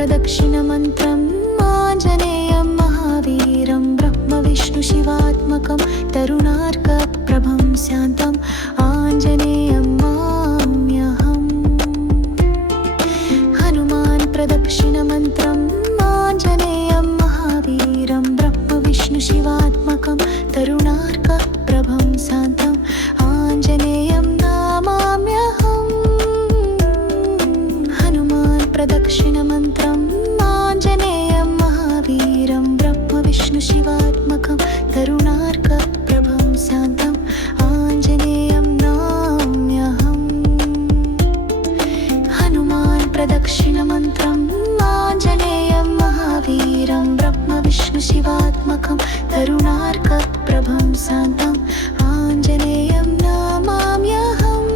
प्रदक्षिणमन्त्रम् आञ्जनेयं महावीरं ब्रह्मविष्णुशिवात्मकं तरुणार्कप्रभं शान्तम् आञ्जनेयं माम्यहम्। हनुमान् प्रदक्षिणमन्त्रम् आञ्जनेयं महावीरं ब्रह्मविष्णुशिवात्मकं तरुणार्कप्रभं शान्तम् आञ्जनेयं नमाम्यहम्। हनुमान् प्रदक्षिणमन्त्रम् आञ्जनेयं महावीरं ब्रह्मविष्णुशिवात्मकं तरुणार्कप्रभं शान्तम् आञ्जनेयं नमाम्यहम्। हनुमान् प्रदक्षिणमन्त्रम् आञ्जनेयं महावीरं ब्रह्मविष्णुशिवात्मकं तरुणार्कप्रभं शान्तम् आञ्जनेयं नमाम्यहम्।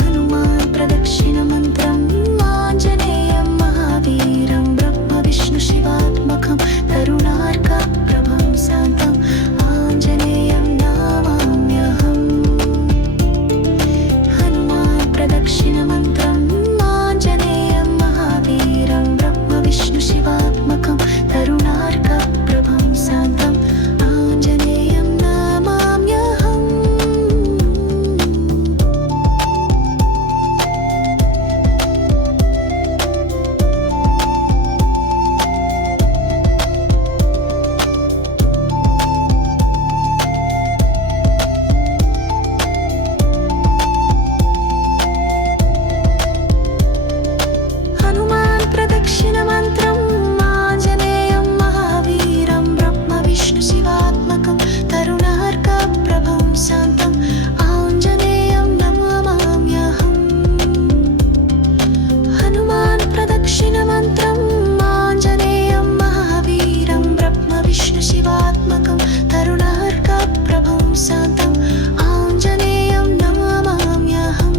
हनुमान् प्रदक्षिणमन्त्रम् आञ्जनेयं महावीरं ब्रह्मविष्णुशिवात्मकं तरुणार्कप्रभं शान्तम् आञ्जनेयं नमाम्यहम्। हनुमान् प्रदक्षिणमन्त्रम् आञ्जनेयं महावीरं ब्रह्मविष्णुशिवात्मकं तरुणार्कप्रभं शान्तम् आञ्जनेयं नमाम्यहम्। हनुमान् प्रदक्षिणमन्त्रम् आञ्जनेयं महावीरं ब्रह्मविष्णुशिवात्मकं तरुणार्कप्रभं शान्तम् आञ्जनेयं नमाम्यहम्। हनुमान् प्रदक्षिणमन्त्रम् आञ्जनेयं महावीरं ब्रह्मविष्णुशिवात्मकं तरुणार्कप्रभं शान्तम् आञ्जनेयं नमाम्यहम्।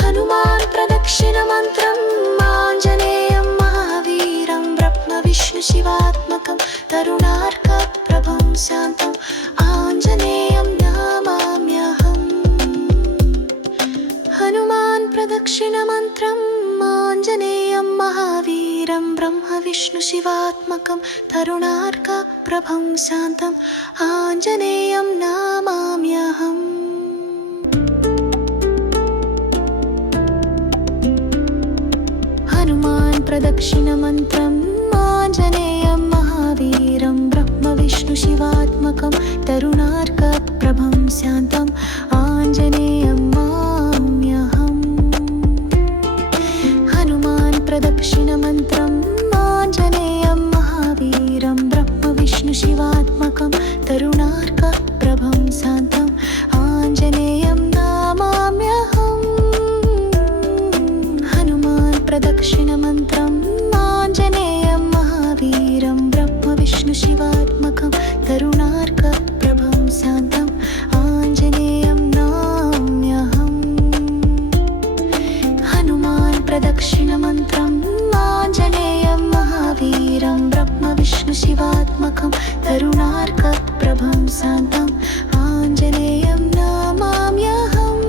हनुमान् प्रदक्षिणमन्त्रम् आञ्जनेयं महावीरं ब्रह्मविष्णुशिवात्मकं तरुणार्कप्रभं शान्तम् आञ्जनेयं नमाम्यहम्। हनुमान् प्रदक्षिणमन्त्रम् आञ्जनेयं महावीरं ब्रह्मविष्णुशिवात्मकं तरुणार्कप्रभं शान्तम् आञ्जनेयं नमाम्यहम्। हनुमान् प्रदक्षिणमन्त्रम् आञ्जनेयं महावीरं ब्रह्मविष्णुशिवात्मकं तरुणार्कप्रभं शान्तम् आञ्जनेयं माम्यहम्। हनुमान् प्रदक्षिणमन्त्रम् आञ्जनेयं महावीरं ब्रह्मविष्णुशिवात्मकं तरुणार्कप्रभं शान्तम् आञ्जनेयं नमाम्यहम्। हनुमान् प्रदक्षिणमन्त्रम् आञ्जनेयं महावीरं ब्रह्मविष्णुशिवात्मकं तरुणार्कप्रभं शान्तम् आञ्जनेयं नमाम्यहम्। हनुमान् प्रदक्षिणमन्त्रम् आञ्जनेयं महावीरं ब्रह्मविष्णुशिवात्मकं तरुणार्कप्रभं शान्तम् आञ्जनेयं नमाम्यहम्।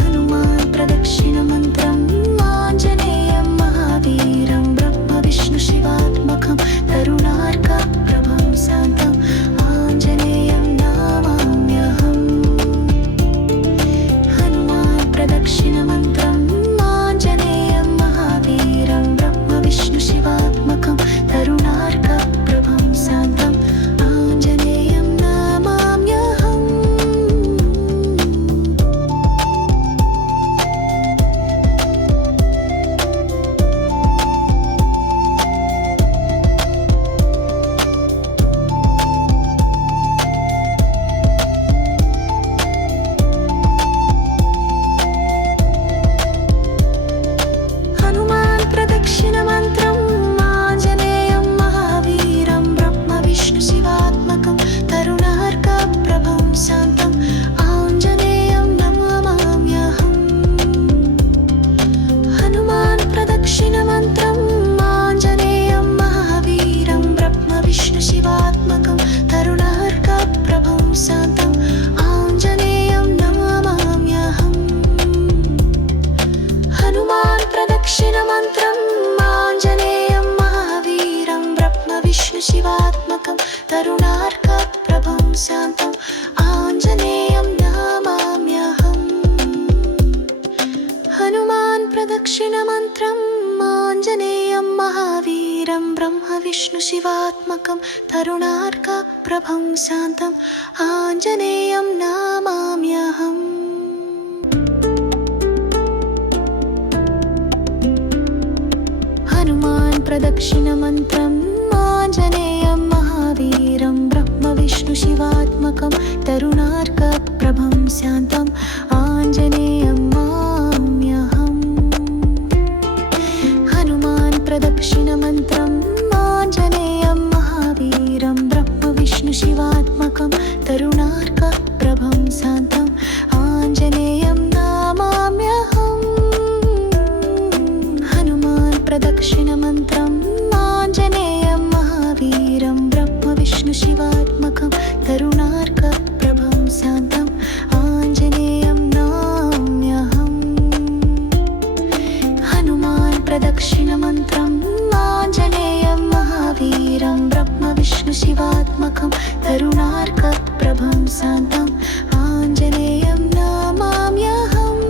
हनुमान् प्रदक्षिणमन्त्रम् आञ्जनेयं महावीरं ब्रह्मविष्णुशिवात्मकं तरुणार्कप्रभं शान्तम् आञ्जनेयं नमाम्यहम्। हनुमान् प्रदक्षिणमन्त्रम् आञ्जनेयं महावीरं ब्रह्मविष्णुशिवात्मकं तरुणार्कप्रभं शान्तम् आञ्जनेयं प्रदक्षिणमन्त्रम् आञ्जनेयं महावीरं ब्रह्म विष्णु शिवात्मकं तरुणार्कप्रभं शान्तम् आञ्जनेयं नमाम्यहम्। हनुमान् प्रदक्षिणमन्त्रम् आञ्जनेयं महावीरं ब्रह्म विष्णु शिवात्मकं तरुणार्कप्रभं शान्तम् आञ्जनेयं नमाम्यहम्। हनुमान् प्रदक्षिणमन्त्रम् आञ्जनेयं महावीरं ब्रह्म विष्णु शिवात्मकं तरुणार्कप्रभं शान्तम् आञ्जनेयं नमाम्यहम्। हनुमान् प्रदक्षिणमन्त्रम् आञ्जनेयं महावीरं ब्रह्म विष्णु शिवात्मकं तरुणार्कप्रभं शान्तम् आञ्जनेयं नमाम्यहम्। हनुमान् प्रदक्षिणमन्त्रम् आञ्जनेयं महावीरं ब्रह्म विष्णु शिवात्मकं तरुणार्कप्रभं शान्तम् आञ्जनेयं नमाम्यहम्।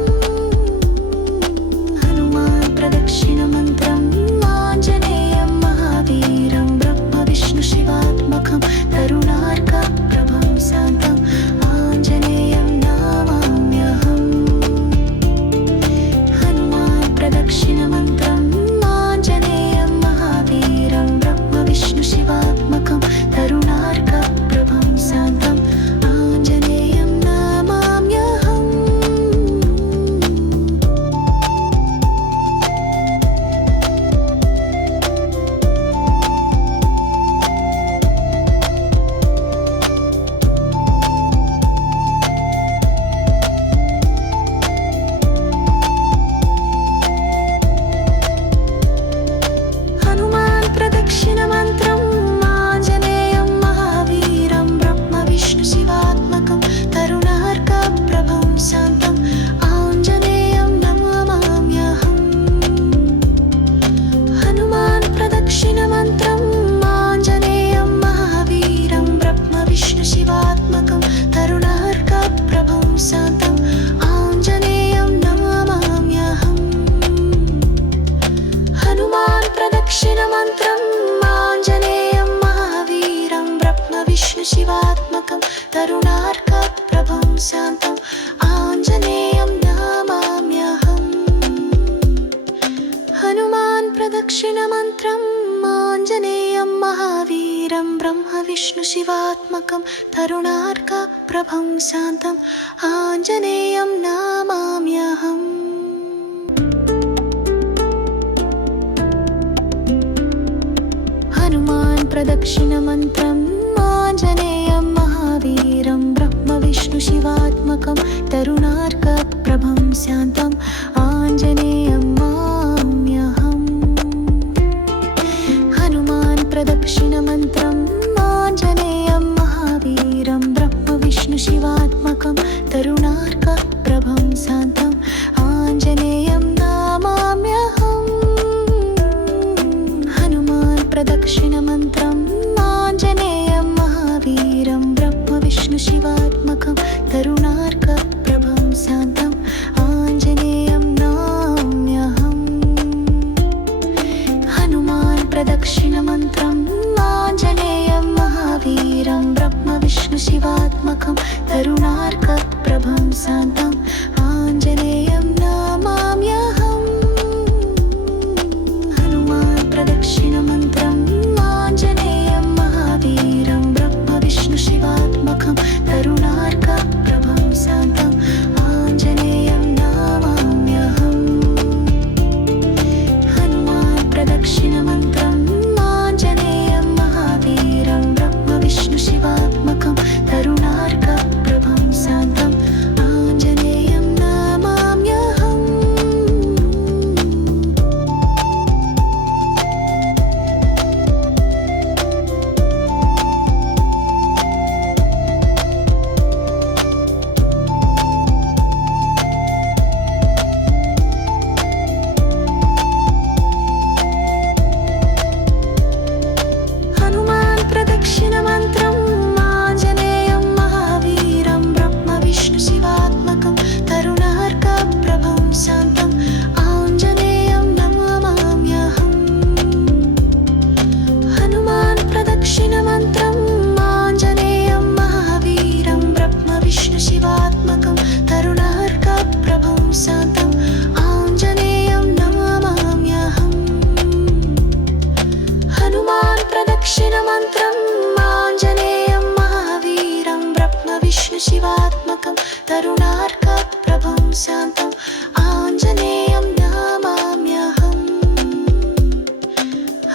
हनुमान् प्रदक्षिणमन्त्रम् आञ्जनेयं महावीरं ब्रह्म विष्णु शिवात्मकं तरुणार्कप्रभं शान्तम् आञ्जनेयं नमाम्यहम्। हनुमान् प्रदक्षिणमन्त्रम् आञ्जनेयं महावीरं ब्रह्म विष्णु शिवात्मकं तरुणार्कप्रभं शान्तम् आञ्जनेयं नमाम्यहम्। हनुमान् प्रदक्षिणमन्त्रम् आञ्जनेयं महावीरं ब्रह्म विष्णु शिवात्मकं तरुणार्कप्रभं शान्तम् आञ्जनेयं नमाम्यहम्। हनुमान् प्रदक्षिणमन्त्रम् आञ्जनेयं महावीरं ब्रह्म विष्णु शिवात्मकं तरुणार्कप्रभं शान्तम् आञ्जनेयं नमाम्यहम्। हनुमान् प्रदक्षिणमन्त्रम् आञ्जनेयं महावीरं ब्रह्म विष्णु शिवात्मकं तरुणार्कप्रभं शान्तम् आञ्जनेयं नमाम्यहम्। हनुमान् प्रदक्षिणमन्त्रम् आञ्जनेयं महावीरं ब्रह्म विष्णु शिवात्मकं तरुणार्कप्रभं शान्तम् आञ्जनेयं नमाम्यहम्। हनुमान् प्रदक्षिणमन्त्रम् आञ्जनेयं महावीरं ब्रह्म विष्णु शिवात्मकं तरुणार्कप्रभं शान्तम् आञ्जनेयं नमाम्यहम्। हनुमान् प्रदक्षिणमन्त्रम् आञ्जनेयं महावीरं ब्रह्म विष्णु शिवात्मकं तरुणार्कप्रभं शान्तम् आञ्जनेयं नमाम्यहम्। हनुमान् प्रदक्षिणमन्त्रम् आञ्जनेयं महावीरं ब्रह्म विष्णु शिवात्मकं तरुणार्कप्रभं शान्तम् आञ्जनेयं नमाम्यहम्। हनुमान् प्रदक्षिणमन्त्रम् आञ्जनेयं महावीरं ब्रह्म विष्णु शिवात्मकं तरुणार्कप्रभं शान्तम् आञ्जनेयं नमाम्यहम्। हनुमान् प्रदक्षिणमन्त्रम् आञ्जनेयं महावीरं ब्रह्म विष्णु शिवात्मकं तरुणार्कप्रभं शान्तम् आञ्जनेयं नमाम्यहम्। हनुमान् प्रदक्षिणमन्त्रम् आञ्जनेयं महावीरं ब्रह्म विष्णु शिवात्मकं तरुणार्कप्रभं शान्तम् आञ्जनेयं ब्रह्मविष्णु शिवात्मकं तरुणार्कप्रभं शान्तम् आञ्जनेयं नमाम्यहम्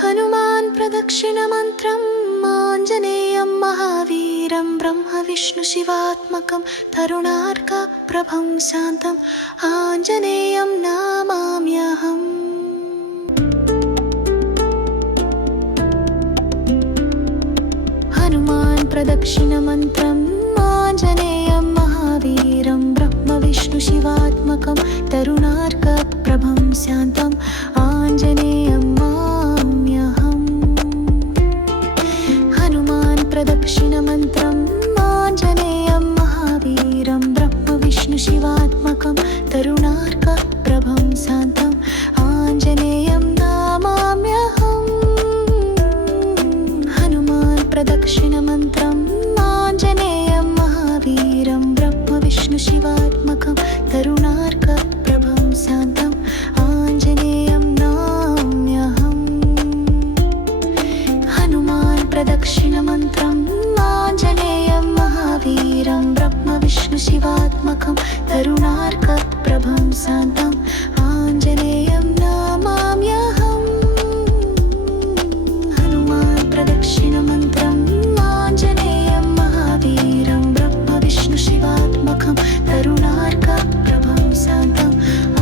हनुमान् प्रदक्षिणमन्त्रम् आञ्जनेयं महावीरं ब्रह्मविष्णु शिवात्मकं तरुणार्कप्रभं शान्तम् आञ्जनेयं नमाम्यहम् हनुमान् प्रदक्षिणमन्त्रम् आञ्जनेयं महावीरं ब्रह्मविष्णु शिवात्मकं तरुणार्कप्रभं शान्तम् आञ्जनेयं नमाम्यहम् हनुमान् प्रदक्षिणमन्त्रम् आञ्जनेयं महावीरं ब्रह्मविष्णु शिवात्मकं तरुणार्कप्रभं शान्तम् आञ्जनेयं नमाम्यहम् हनुमान् प्रदक्षिणमन्त्रम् आञ्जनेयं महावीरं ब्रह्मविष्णु शिवात्मकं तरुणार्कप्रभं शान्तम् आञ्जनेयं नमाम्यहम् हनुमान् प्रदक्षिणमन्त्रम् आञ्जनेयं महावीरं ब्रह्मविष्णु शिवात्मकं तरुणार्कप्रभं शान्तम् आञ्जनेयं नमाम्यहम् हनुमान् प्रदक्षिणमन्त्रम् आञ्जनेयं महावीरं ब्रह्मविष्णु शिवात्मकं तरुणार्कप्रभं शान्तम्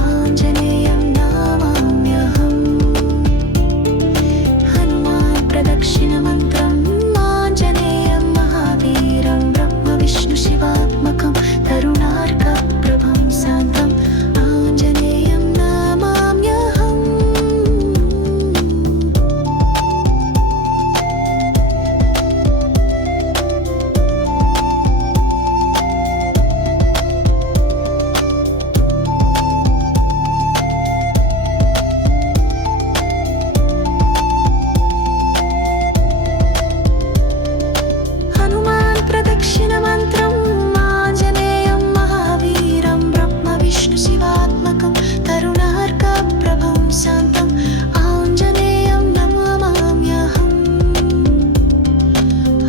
आञ्जनेयं नमाम्यहम् हनुमान् प्रदक्षिणमन्त्रम् आञ्जनेयं महावीरं ब्रह्मविष्णु शिवात्मकं तरुणार्कप्रभं शान्तम् आञ्जनेयं नमाम्यहम् हनुमान् प्रदक्षिणमन्त्रम् आञ्जनेयं महावीरं ब्रह्मविष्णु शिवात्मकं तरुणार्कप्रभं शान्तम् आञ्जनेयं नमाम्यहम्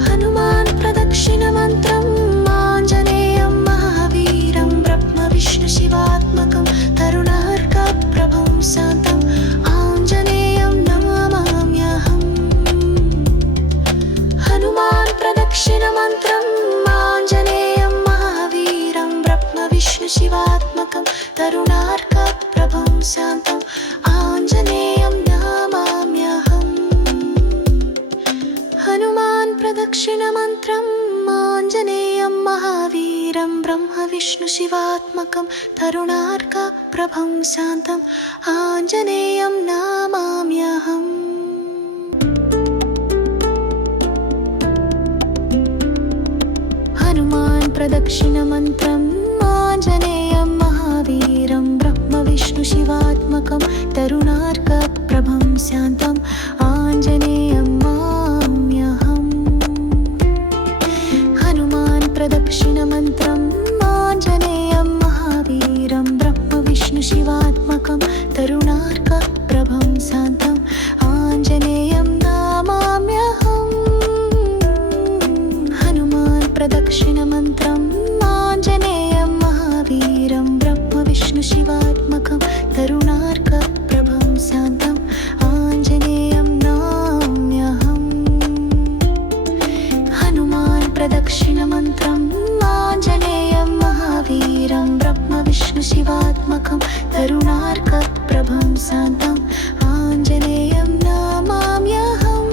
हनुमान् प्रदक्षिणमन्त्रम् आञ्जनेयं महावीरं ब्रह्मविष्णु शिवात्मकं तरुणार्कप्रभं शान्तम् आञ्जनेयं नमाम्यहम् हनुमान् प्रदक्षिणमन्त्रम् आञ्जनेयं महावीरं ब्रह्मविष्णु शिवात्मकं तरुणार्कप्रभं शान्तम् आञ्जनेयं नमाम्यहम् हनुमान् प्रदक्षिणमन्त्रम् आञ्जनेयं महावीरं ब्रह्मविष्णु शिवात्मकं तरुणार्कप्रभं शान्तम् आञ्जनेयं नमाम्यहम् हनुमान् प्रदक्षिणमन्त्रम् आञ्जनेयं महावीरं ब्रह्मविष्णु शिवात्मकं तरुणार्कप्रभं शान्तम् आञ्जनेयं नमाम्यहम् हनुमान् प्रदक्षिणमन्त्रम् आञ्जनेयं महावीरं ब्रह्मविष्णु शिवात्मकं तरुणार्कप्रभं शान्तम् आञ्जनेयं नमाम्यहम् हनुमान् प्रदक्षिणमन्त्रम् आञ्जनेयं महावीरं ब्रह्मविष्णु शिवात्मकं तरुणार्कप्रभं शान्तम् आञ्जनेयं नमाम्यहम् हनुमान् प्रदक्षिणमन्त्रम् आञ्जनेयं महावीरं ब्रह्मविष्णु शिवात्मकं तरुणार्कप्रभं शान्तम् आञ्जनेयं नमाम्यहम्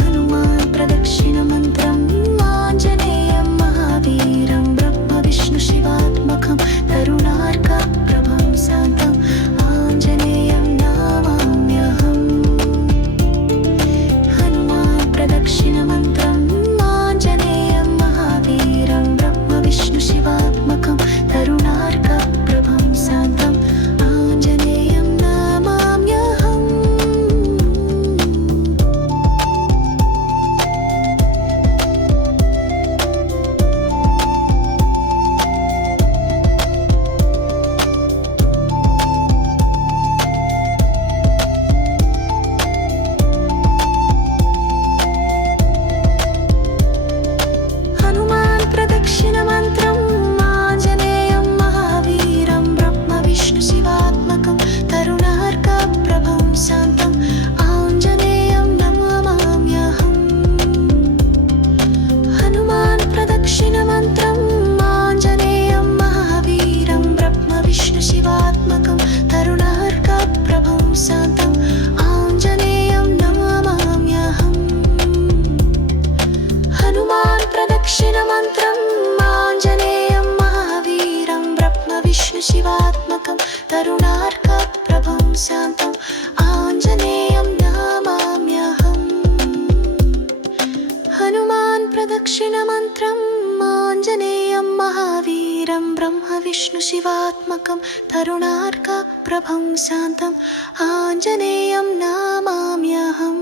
हनुमान् प्रदक्षिणमन्त्रम् आञ्जनेयं महावीरं ब्रह्मविष्णु शिवात्मकं तरुणार्कप्रभं शान्तम् आञ्जनेयं नमाम्यहम् हनुमान् प्रदक्षिणमन्त्रम् आञ्जनेयं महावीरं ब्रह्मविष्णु शिवात्मकं तरुणार्कप्रभं शान्तम् आञ्जनेयं హనుమాన్ ప్రదక్షిణ మంత్రం ఆంజనేయం మహావీరం బ్రహ్మ విష్ణు శివాత్మకం తరుణార్క ప్రభం శాంతం ఆంజనేయం నమామ్యహం. హనుమాన్ ప్రదక్షిణ మంత్రం ఆంజనేయం మహావీరం బ్రహ్మ విష్ణు శివాత్మకం తరుణార్క ప్రభం శాంతం ఆంజనేయం నమామ్యహం.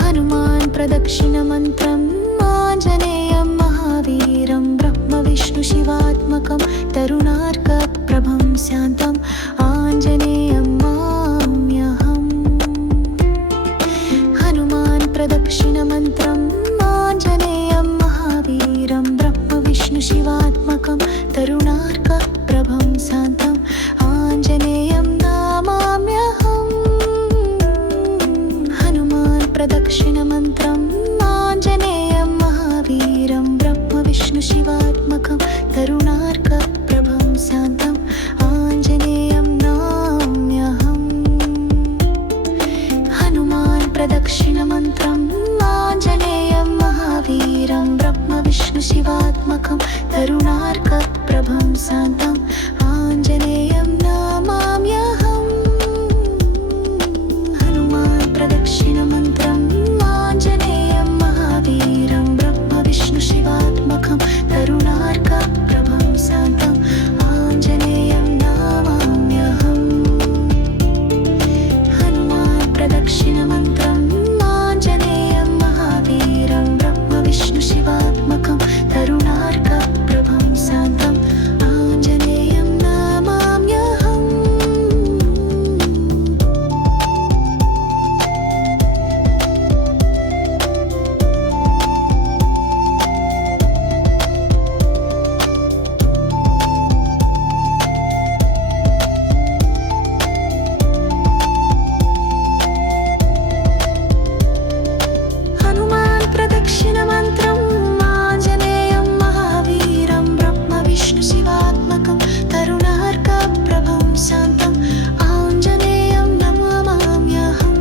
హనుమాన్ ప్రదక్షిణ మంత్రం ఆంజనేయం మహావీరం బ్రహ్మ విష్ణు శివాత్మకం తరుణార్క ప్రభం శాంతం ఆంజనేయం నమామ్యహం. హనుమాన్ ప్రదక్షిణ మంత్రం ఆంజనేయం మహావీరం బ్రహ్మ విష్ణు శివాత్మకం తరుణార్క ప్రభం శాంతం ఆంజనేయం నమామ్యహం. హనుమాన్ ప్రదక్షిణ మంత్రం ఆంజనేయం మహావీరం బ్రహ్మ విష్ణు శివాత్మకం తరుణార్క ప్రభం శాంతం ఆంజనేయం నమామ్యహం. హనుమాన్ ప్రదక్షిణ మంత్రం ఆంజనేయం మహావీరం బ్రహ్మ విష్ణు శివాత్మకం తరుణార్క ప్రభం శాంతం ఆంజనేయం నమామ్యహం. హనుమాన్ ప్రదక్షిణ మంత్రం ఆంజనేయం మహావీరం బ్రహ్మ విష్ణు శివాత్మకం తరుణార్క ప్రభం శాంతం ఆంజనేయం నమామ్యహం. హనుమాన్ ప్రదక్షిణ మంత్రం ఆంజనేయం మహావీరం బ్రహ్మ విష్ణు శివాత్మకం తరుణార్క ప్రభం శాంతం ఆంజనేయం నమామ్యహం. హనుమాన్ ప్రదక్షిణ మంత్రం ఆంజనేయం మహావీరం బ్రహ్మ విష్ణు శివాత్మకం తరుణార్క ప్రభం శాంతం ఆంజనేయం నమామ్యహం.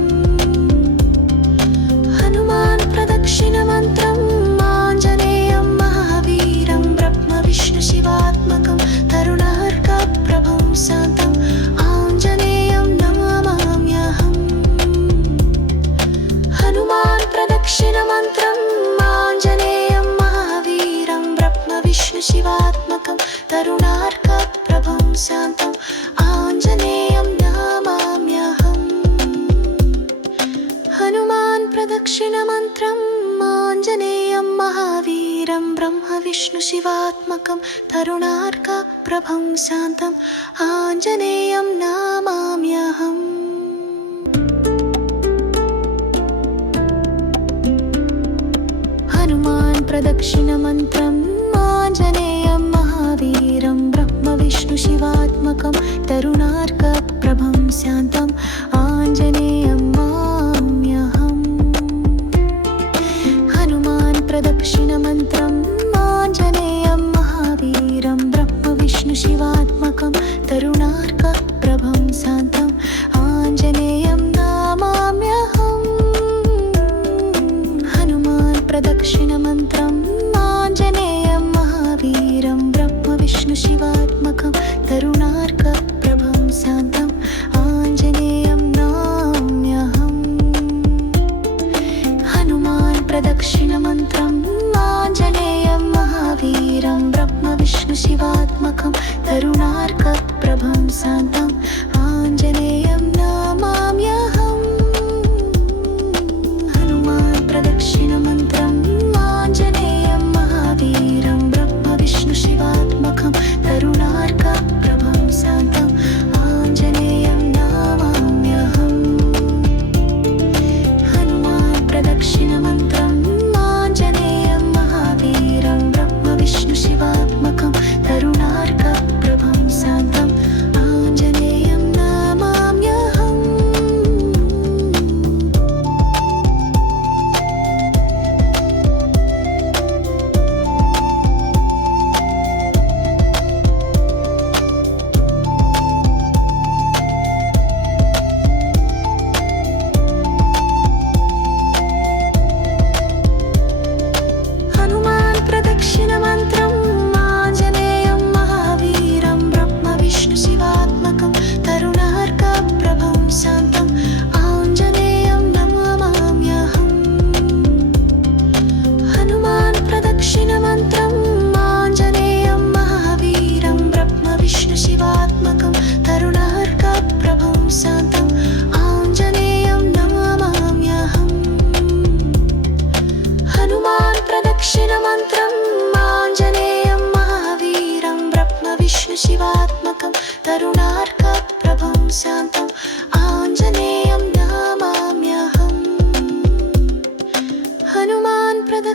హనుమాన్ ప్రదక్షిణ మంత్రం ఆంజనేయం మహావీరం బ్రహ్మ విష్ణు శివాత్మకం తరుణార్క ప్రభం శాంతం ఆంజనేయం నమామ్యహం. హనుమాన్ ప్రదక్షిణ మంత్రం ఆంజనేయం మహావీరం బ్రహ్మ విష్ణు శివాత్మకం తరుణార్క ప్రభం శాంతం ఆంజనేయం నమామ్యహం. హనుమాన్ ప్రదక్షిణ మంత్రం ఆంజనేయం మహావీరం బ్రహ్మ విష్ణు శివాత్మకం తరుణార్క ప్రభం శాంతం ఆంజనేయం నమామ్యహం. హనుమాన్ ప్రదక్షిణ మంత్రం ఆంజనేయం మహావీరం బ్రహ్మ విష్ణు శివాత్మకం తరుణార్క ప్రభం శాంతం ఆంజనేయం నమామ్యహం. హనుమాన్ ప్రదక్షిణ మంత్రం ఆంజనేయం మహావీరం బ్రహ్మ విష్ణు శివాత్మకం తరుణార్క ప్రభం శాంతం ఆంజనేయం నమామ్యహం. హనుమాన్ ప్రదక్షిణ మంత్రం ఆంజనేయం మహావీరం బ్రహ్మ విష్ణు శివాత్మకం తరుణార్క ప్రభం శాంతం ఆంజనేయం నమామ్యహం.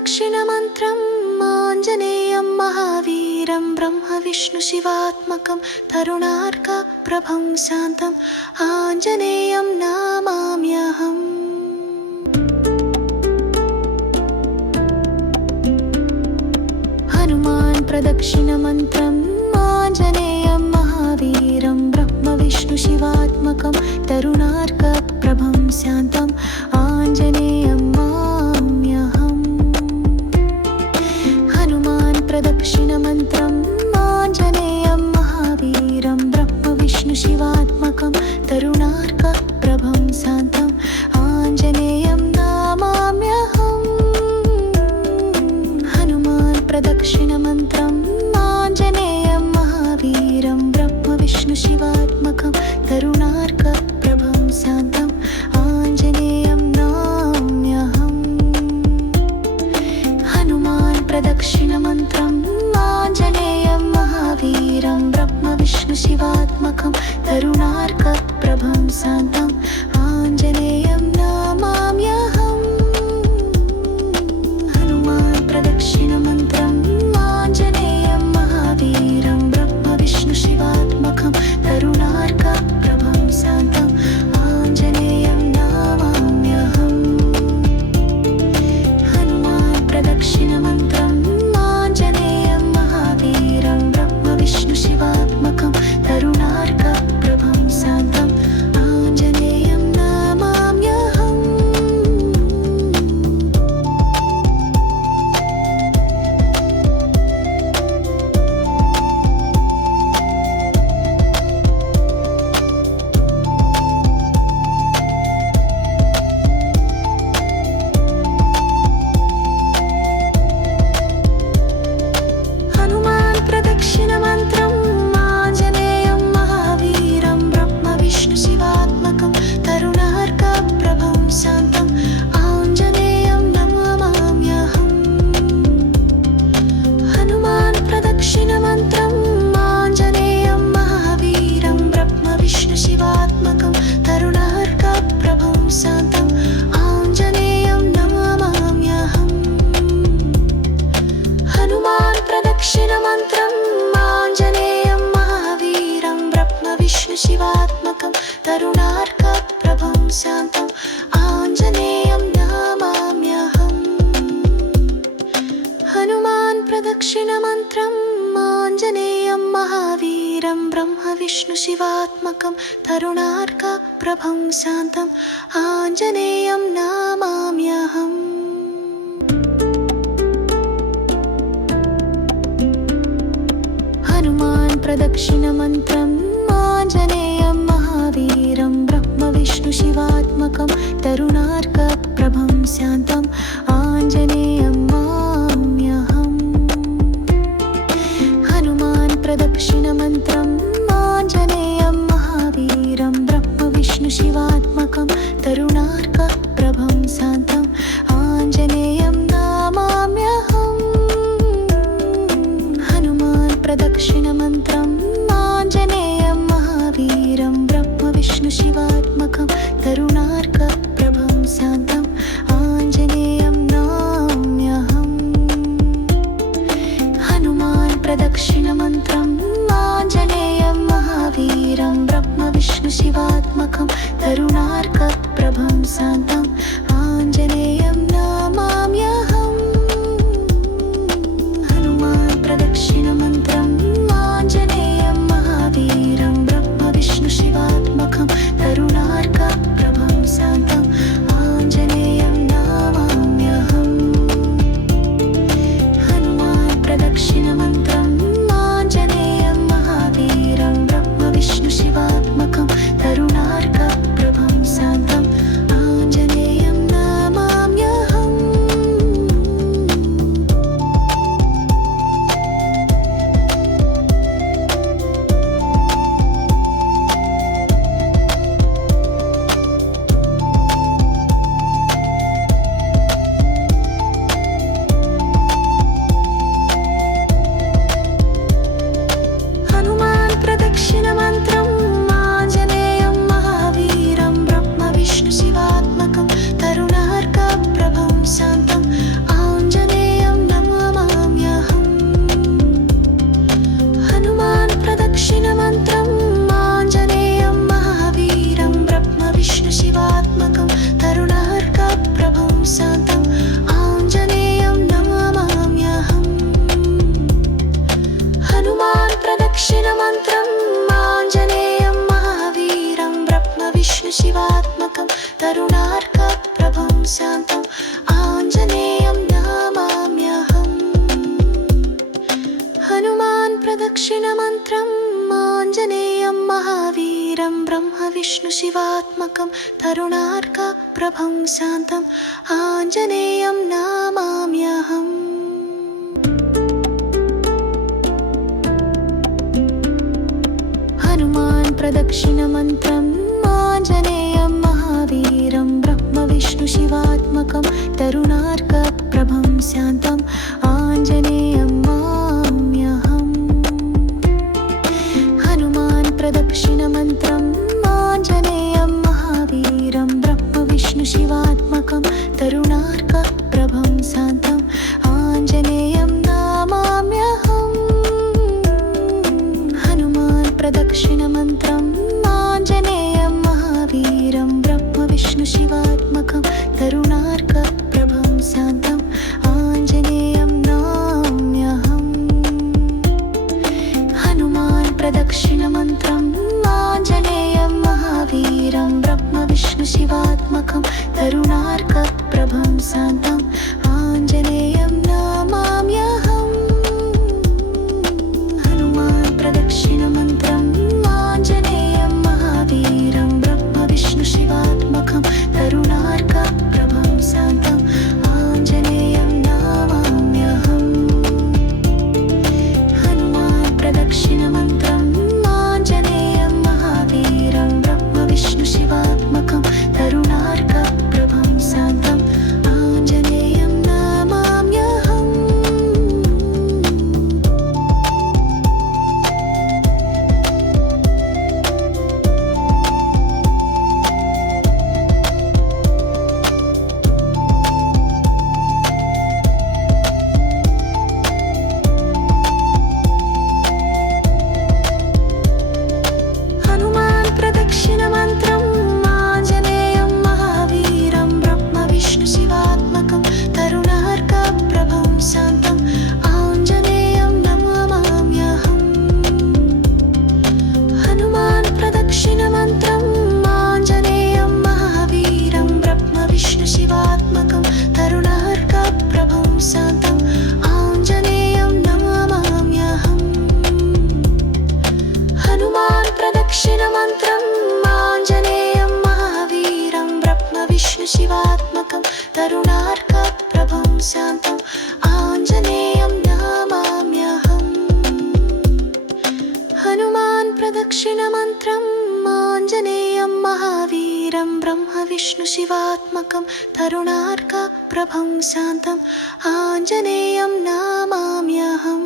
प्रदक्षिणमन्त्रम् आञ्जनेयं महावीरं ब्रह्मविष्णुशिवात्मकं तरुणार्कप्रभं शान्तम् आञ्जनेयं नमाम्यहम्। हनुमान् प्रदक्षिणमन्त्रम् आञ्जनेयं महावीरं ब्रह्मविष्णुशिवात्मकं तरुणार्कप्रभं शान्तम् आञ्जनेयं नमाम्यहम्। हनुमान् प्रदक्षिणमन्त्रम् आञ्जनेयं महावीरं ब्रह्मविष्णुशिवात्मकं तरुणार्कप्रभं शान्तम् आञ्जनेयं नमाम्यहम्। हनुमान् प्रदक्षिणमन्त्रम् आञ्जनेयं महावीरं ब्रह्मविष्णुशिवात्मकं तरुणार्कप्रभं शान्तम् आञ्जनेयं नमाम्यहम्। हनुमान् प्रदक्षिणमन्त्रम् आञ्जनेयं महावीरं ब्रह्मविष्णुशिवात्मकं तरुणार्कप्रभं शान्तम् आञ्जनेयं नमाम्यहम्। हनुमान् प्रदक्षिणमन्त्रम् आञ्जनेयं महावीरं ब्रह्मविष्णुशिवात्मकं तरुणार्कप्रभं शान्तम् आञ्जनेयं नमाम्यहम्। हनुमान् प्रदक्षिणमन्त्रम् आञ्जनेयं महावीरं ब्रह्मविष्णुशिवात्मकं तरुणार्कप्रभं शान्तम् आञ्जनेयं नमाम्यहम्। हनुमान् प्रदक्षिणमन्त्रम् आञ्जनेयं महावीरं ब्रह्मविष्णुशिवात्मकं तरुणार्कप्रभं शान्तम् आञ्जनेयं नमाम्यहम्। हनुमान् प्रदक्षिणमन्त्रम् आञ्जनेयं महावीरं ब्रह्मविष्णुशिवात्मकं तरुणार्कप्रभं शान्तम् आञ्जनेयं नमाम्यहम्। हनुमान् प्रदक्षिणमन्त्रम् आञ्जनेयं महावीरं ब्रह्मविष्णुशिवात्मकं तरुणार्कप्रभं शान्तम् आञ्जनेयं नमाम्यहम्। हनुमान् प्रदक्षिणमन्त्रम् आञ्जनेयं महावीरं ब्रह्मविष्णुशिवात्मकं तरुणार्कप्रभं शान्तम् आञ्जनेयं नमाम्यहम्। हनुमान् प्रदक्षिणमन्त्रम् आञ्जनेयं महावीरं ब्रह्मविष्णुशिवात्मकं तरुणार्कप्रभं शान्तम् आञ्जनेयं नमाम्यहम्। हनुमान् प्रदक्षिणमन्त्रम् आञ्जनेयं महावीरं ब्रह्मविष्णुशिवात्मकं तरुणार्कप्रभं शान्तम् आञ्जनेयं नमाम्यहम्। हनुमान् प्रदक्षिणमन्त्रम् आञ्जनेयं महावीरं ब्रह्मविष्णुशिवात्मकं तरुणार्कप्रभं शान्तम् आञ्जनेयं नमाम्यहम्। हनुमान् प्रदक्षिणमन्त्रम् आञ्जनेयं महावीरं ब्रह्मविष्णुशिवात्मकं तरुणार्कप्रभं शान्तम् आञ्जनेयं नमाम्यहम्। हनुमान् प्रदक्षिणमन्त्रम् आञ्जनेयं महावीरं ब्रह्मविष्णुशिवात्मकं तरुणार्कप्रभं शान्तम् आञ्जनेयं नमाम्यहम्। हनुमान् प्रदक्षिणमन्त्रम् आञ्जनेयं महावीरं ब्रह्मविष्णुशिवात्मकं तरुणार्कप्रभं शान्तम् आञ्जनेयं శాంతం ఆంజనేయం నమామ్యహం. హనుమాన్ ప్రదక్షిణ మంత్రం ఆంజనేయం మహావీరం బ్రహ్మ విష్ణు శివాత్మకం తరుణార్క ప్రభం శాంతం ఆంజనేయం నమామ్యహం. హనుమాన్ ప్రదక్షిణ మంత్రం ఆంజనేయం మహావీరం బ్రహ్మ విష్ణు శివాత్మకం తరుణార్క ప్రభం శాంతం ఆంజనేయం నమామ్యహం. హనుమాన్ ప్రదక్షిణ మంత్రం ఆంజనేయం మహావీరం బ్రహ్మ విష్ణు శివాత్మకం తరుణార్క ప్రభం శాంతం ఆంజనేయం నమామ్యహం. హనుమాన్ ప్రదక్షిణ మంత్రం ఆంజనేయం మహావీరం బ్రహ్మ విష్ణు శివాత్మకం తరుణార్క ప్రభం శాంతం ఆంజనేయం నమామ్యహం. హనుమాన్ ప్రదక్షిణ మంత్రం ఆంజనేయం మహావీరం బ్రహ్మ విష్ణు శివాత్మకం తరుణార్క ప్రభం శాంతం ఆంజనేయం నమామ్యహం. హనుమాన్ ప్రదక్షిణ మంత్రం ఆంజనేయం మహావీరం బ్రహ్మ విష్ణు శివాత్మకం తరుణార్క ప్రభం శాంతం ఆంజనేయం నమామ్యహం. హనుమాన్ ప్రదక్షిణ మంత్రం ఆంజనేయం మహావీరం బ్రహ్మ విష్ణు శివాత్మకం తరుణార్క ప్రభం శాంతం ఆంజనేయం నమామ్యహం. హనుమాన్ ప్రదక్షిణ మంత్రం ఆంజనేయం మహావీరం బ్రహ్మ విష్ణు శివాత్మకం తరుణార్క ప్రభం శాంతం ఆంజనేయం నమామ్యహం. హనుమాన్ ప్రదక్షిణ మంత్రం ఆంజనేయం మహావీరం బ్రహ్మ విష్ణు శివాత్మకం తరుణార్క ప్రభం శాంతం ఆంజనేయం నమామ్యహం. హనుమాన్ ప్రదక్షిణ మంత్రం ఆంజనేయం మహావీరం బ్రహ్మ విష్ణు శివాత్మకం తరుణార్క ప్రభం శాంతం ఆంజనేయం నమామ్యహం. హనుమాన్ ప్రదక్షిణ మంత్రం ఆంజనేయం మహావీరం బ్రహ్మ విష్ణు శివాత్మకం తరుణార్క ప్రభం శాంతం ఆంజనేయం నమామ్యహం.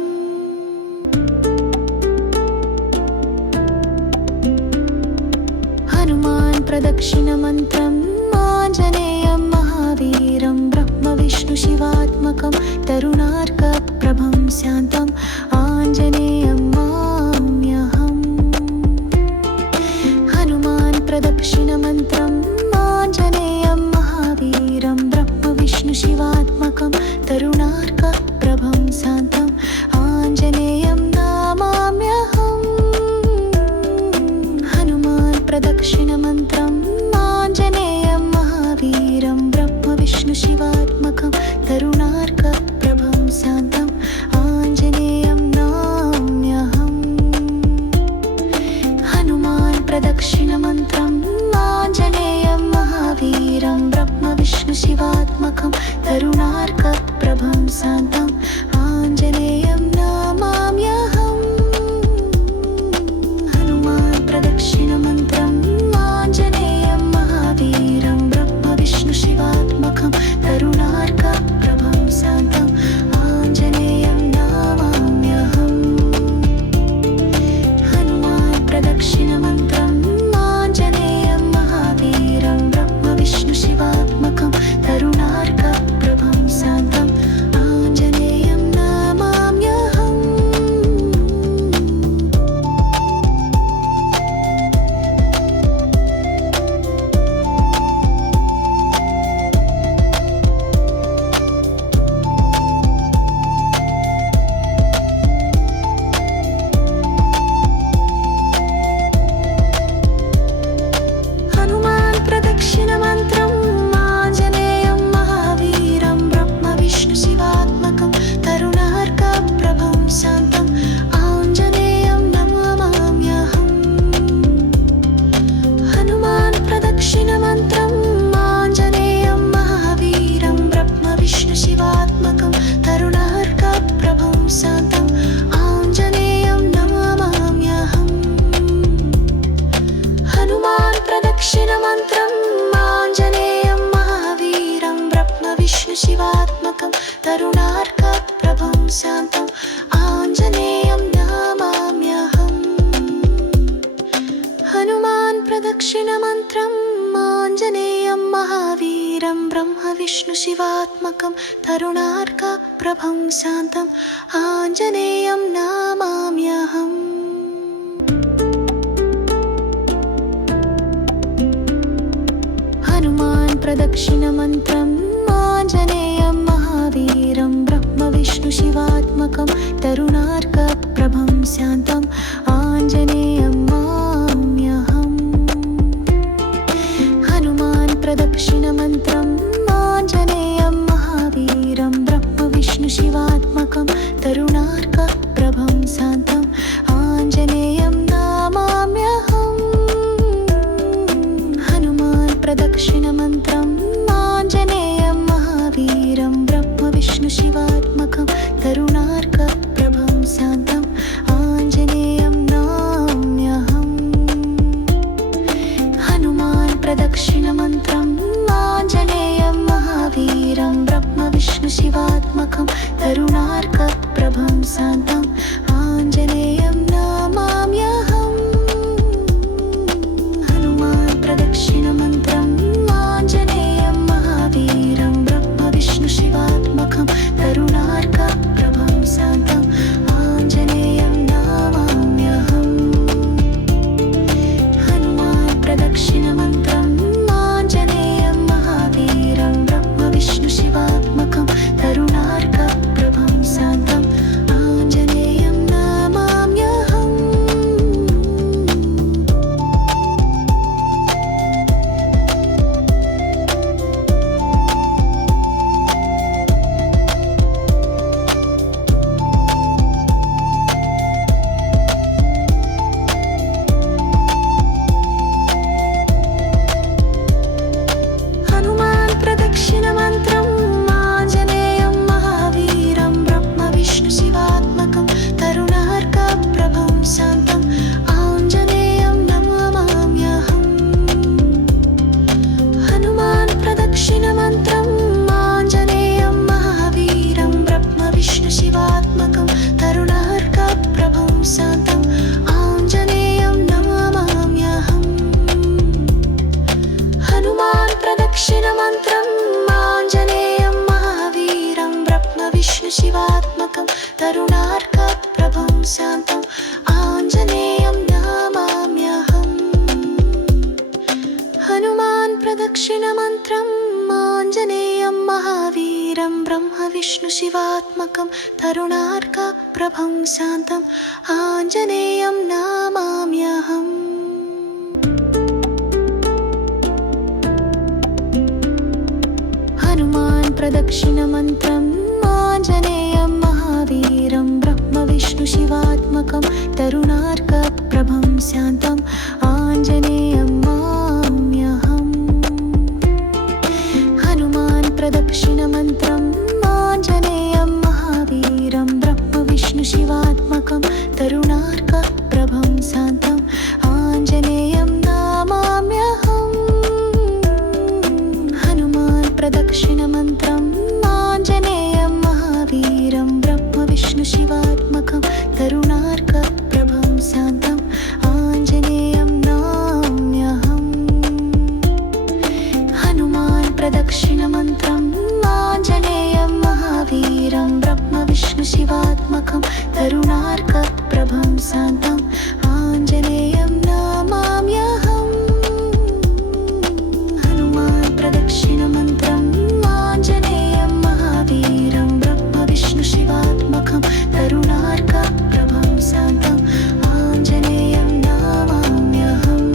హనుమాన్ ప్రదక్షిణ మంత్రం ఆంజనేయం మహావీరం బ్రహ్మ విష్ణు శివాత్మకం తరుణార్క ప్రభం శాంతం ఆంజనేయం నమామ్యహం. హనుమాన్ ప్రదక్షిణ మంత్రం ఆంజనేయం మహావీరం బ్రహ్మ విష్ణు శివాత్మకం తరుణార్క ప్రభం శాంతం ఆంజనేయం నమామ్యహం. హనుమాన్ ప్రదక్షిణ మంత్రం ఆంజనేయం మహావీరం బ్రహ్మ విష్ణు శివాత్మకం తరుణార్క ప్రభం శాంతం ఆంజనేయం నమామ్యహం. హనుమాన్ ప్రదక్షిణ మంత్రం ఆంజనేయం మహావీరం బ్రహ్మ విష్ణు శివాత్మకం తరుణార్క ప్రభం శాంతం ఆంజనేయం నమామ్యహం. హనుమాన్ ప్రదక్షిణ మంత్రం ఆంజనేయం మహావీరం బ్రహ్మ విష్ణు శివాత్మకం తరుణార్క ప్రభం శాంతం ఆంజనేయం నమామ్యహం. హనుమాన్ ప్రదక్షిణ మంత్రం ఆంజనేయం మహావీరం బ్రహ్మ విష్ణు శివాత్మకం తరుణార్క ప్రభం శాంతం ఆంజనేయం నమామ్యహం. महावीरं ब्रह्म विष्णु शिवात्मकं तरुणार्क प्रभं शान्तम् आञ्जनेयं नमाम्यहम्। हनुमान् प्रदक्षिणमन्त्रम् आञ्जनेयं महावीरं ब्रह्म विष्णु शिवात्मकं तरुणार्क प्रभं शान्तम् आञ्जनेयं नमाम्यहम्। हनुमान् प्रदक्षिणमन्त्रम् आञ्जनेयं महावीरं ब्रह्म विष्णु शिवात्मकं तरुणार्क प्रभं शान्तम् आञ्जनेयं नमाम्यहम्। हनुमान् प्रदक्षिणमन्त्रम् आञ्जनेयं महावीरं ब्रह्म विष्णु शिवात्मकं तरुणार्क प्रभं शान्तम् आञ्जनेयं नमाम्यहम्। हनुमान् प्रदक्षिणमन्त्रम् आञ्जनेयं महावीरं ब्रह्म विष्णु शिवात्मकं तरुणार्क प्रभं शान्तम् आञ्जनेयं नमाम्यहम्। हनुमान् प्रदक्षिणमन्त्रम् आञ्जनेयं महावीरं ब्रह्म विष्णु शिवात्मकं तरुणार्क प्रभं शान्तम् आञ्जनेयं नमाम्यहम्। हनुमान् प्रदक्षिणमन्त्रम् आञ्जनेयं महावीरं ब्रह्म विष्णु शिवात्मकं तरुणार्क प्रभं शान्तम् आञ्जनेयं नमाम्यहम्। हनुमान् प्रदक्षिणमन्त्रम् आञ्जनेयं महावीरं ब्रह्म विष्णु शिवात्मकं तरुणार्क प्रभं शान्तम् आञ्जनेयं नमाम्यहम्। हनुमान् प्रदक्षिणमन्त्रम् आञ्जनेयं महावीरं ब्रह्म विष्णु शिवात्मकं तरुणार्क प्रभं शान्तम् आञ्जनेयं नमाम्यहम्। हनुमान् प्रदक्षिणमन्त्रम् आञ्जनेयं महावीरं ब्रह्म विष्णु शिवात्मकं तरुणार्क प्रभं शान्तम् आञ्जनेयं नमाम्यहम्। हनुमान् प्रदक्षिणमन्त्रम् आञ्जनेयं महावीरं ब्रह्म विष्णु शिवात्मकं तरुणार्क प्रभं शान्तम् आञ्जनेयं नमाम्यहम्। हनुमान् प्रदक्षिणमन्त्रम् आञ्जनेयं महावीरं ब्रह्म विष्णु शिवात्मकं तरुणार्क प्रभं शान्तम् आञ्जनेयं नमाम्यहम्। हनुमान् प्रदक्षिणमन्त्रम् आञ्जनेयं महावीरं ब्रह्म विष्णु शिवात्मकं तरुणार्क प्रभं शान्तम् आञ्जनेयं नमाम्यहम्। हनुमान् प्रदक्षिणमन्त्रम् आञ्जनेयं महावीरं ब्रह्म विष्णु शिवात्मकं तरुणार्क प्रभं शान्तम् आञ्जनेयं नमाम्यहम्। हनुमान् प्रदक्षिणमन्त्रम् आञ्जनेयं महावीरं ब्रह्म विष्णु शिवात्मकं तरुणार्क प्रभं शान्तम् आञ्जनेयं नमाम्यहम्।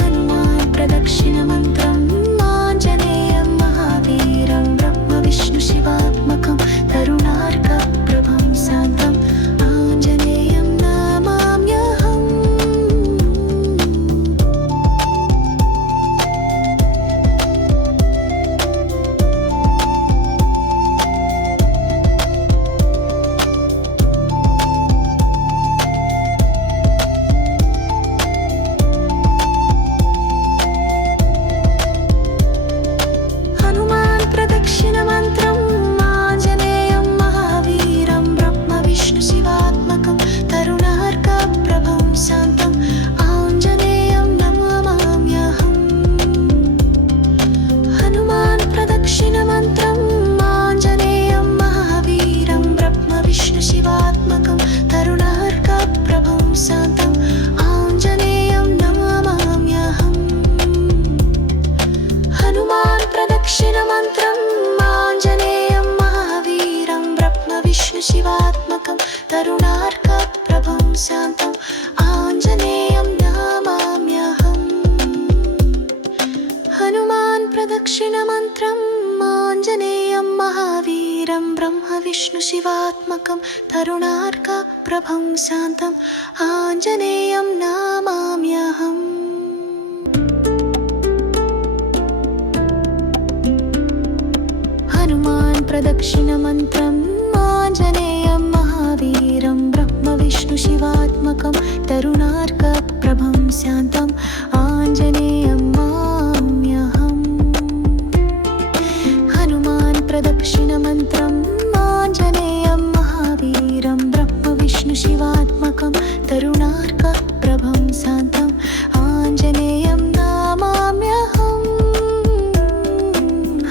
हनुमान् प्रदक्षिणमन्त्रम् आञ्जनेयं महावीरं ब्रह्म विष्णु शिवात्मकं तरुणार्क प्रभं शान्तम् आञ्जनेयं नमाम्यहम्। हनुमान् प्रदक्षिणमन्त्रम् आञ्जनेयं महावीरं ब्रह्म विष्णु शिवात्मकं तरुणार्क प्रभं शान्तम् आञ्जनेयं नमाम्यहम्। प्रदक्षिणमन्त्रम् आञ्जनेयं महावीरं ब्रह्म विष्णु शिवात्मकं तरुणार्कप्रभं शान्तम् आञ्जनेयं नमाम्यहम् हनुमान् प्रदक्षिणमन्त्रम् आञ्जनेयं महावीरं ब्रह्म विष्णु शिवात्मकं तरुणार्कप्रभं शान्तम् आञ्जनेयं नमाम्यहम् हनुमान् प्रदक्षिणमन्त्रम् आञ्जनेयं महावीरं ब्रह्म विष्णु शिवात्मकं तरुणार्कप्रभं शान्तम् आञ्जनेयं नमाम्यहम् हनुमान् प्रदक्षिणमन्त्रम् आञ्जनेयं महावीरं ब्रह्म विष्णु शिवात्मकं तरुणार्कप्रभं शान्तम् आञ्जनेयं नमाम्यहम्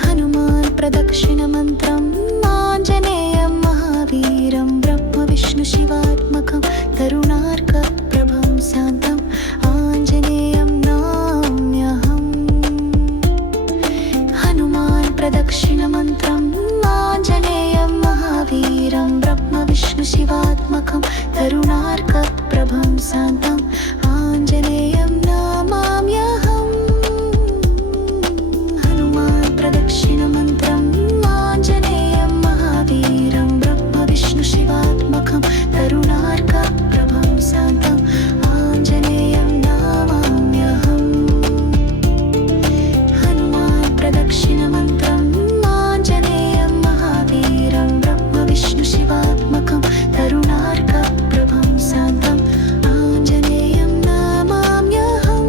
हनुमान् प्रदक्षिणमन्त्रम् आञ्जनेयं महावीरं ब्रह्म विष्णु शिवात्मकं तरुणार्कप्रभं शान्तम् आञ्जनेयं नमाम्यहम् हनुमान् प्रदक्षिणमन्त्रम् आञ्जनेयं महावीरं ब्रह्म विष्णु शिवात्मकं तरुणार्कप्रभं शान्तम् आञ्जनेयं नमाम्यहम् हनुमान् प्रदक्षिणमन्त्रम् आञ्जनेयं महावीरं ब्रह्म विष्णु शिवात्मकं तरुणार्कप्रभं शान्तम् आञ्जनेयं नमाम्यहम् हनुमान् प्रदक्षिणमन्त्रम् आञ्जनेयं महावीरं ब्रह्म विष्णु शिवात्मकं तरुणार्कप्रभं शान्तम् आञ्जनेयं नमाम्यहम्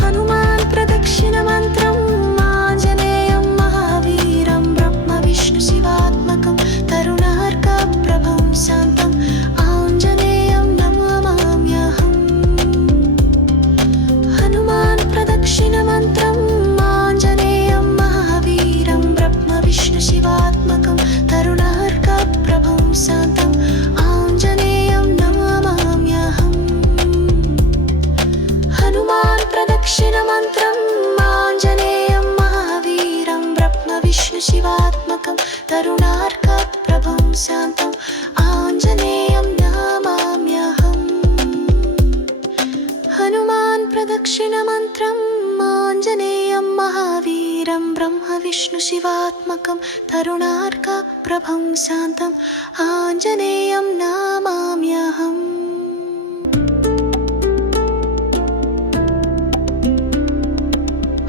हनुमान् प्रदक्षिणमन्त्रम् आञ्जनेयं महावीरं ब्रह्म विष्णु शिवात्मकं तरुणार्कप्रभं शान्तम् आञ्जनेयं नमाम्यहम् हनुमान् प्रदक्षिणमन्त्रम् आञ्जनेयं महावीरं ब्रह्म विष्णु शिवात्मकं तरुणार्कप्रभं शान्तम् आञ्जनेयं नमाम्यहम् हनुमान् प्रदक्षिणमन्त्रम् आञ्जनेयं महावीरं ब्रह्म विष्णु शिवात्मकं तरुणार्कप्रभं शान्तम् आञ्जनेयं नमाम्यहम् हनुमान् प्रदक्षिणमन्त्रम् आञ्जनेयं महावीरं ब्रह्म विष्णु शिवात्मकं तरुणार्कप्रभं शान्तम् आञ्जनेयं नमाम्यहम्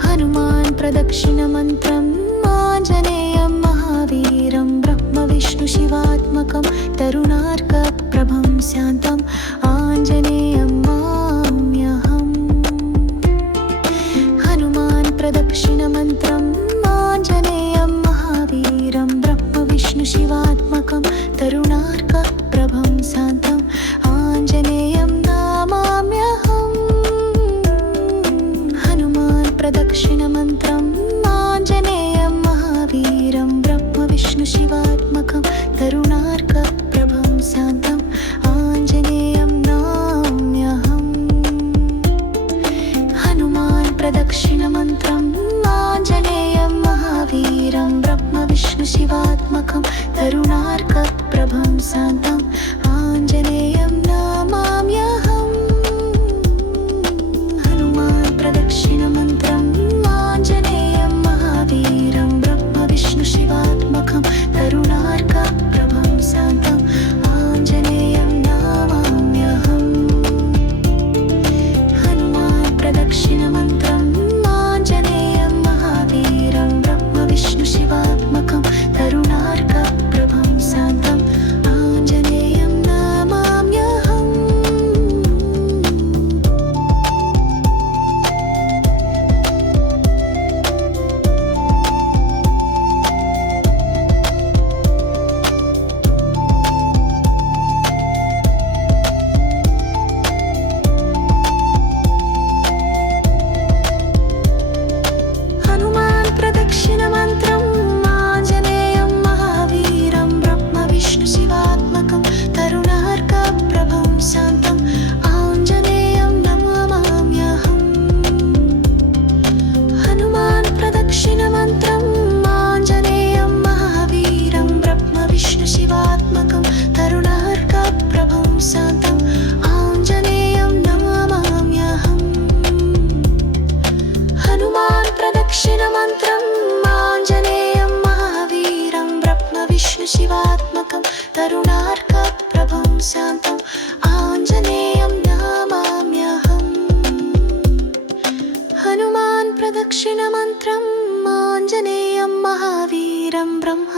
हनुमान् प्रदक्षिणमन्त्रम् आञ्जनेयं महावीरं ब्रह्म विष्णु शिवात्मकं तरुणार्कप्रभं शान्तम् आञ्जनेयं नमाम्यहम् हनुमान् प्रदक्षिणमन्त्रम् आञ्जनेयं महावीरं ब्रह्म विष्णु शिवात्मकं तरुणार्कप्रभं शान्तम् आञ्जनेयं नमाम्यहम् हनुमान् प्रदक्षिणमन्त्रम् आञ्जनेयं महावीरं ब्रह्म विष्णु शिवात्मकं तरुणार्कप्रभं शान्तम् आञ्जनेयं नमाम्यहम्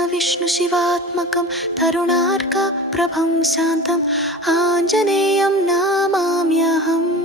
ब्रह्मविष्णुशिवात्मकं तरुणार्कप्रभं शान्तम् आञ्जनेयं नमाम्यहम्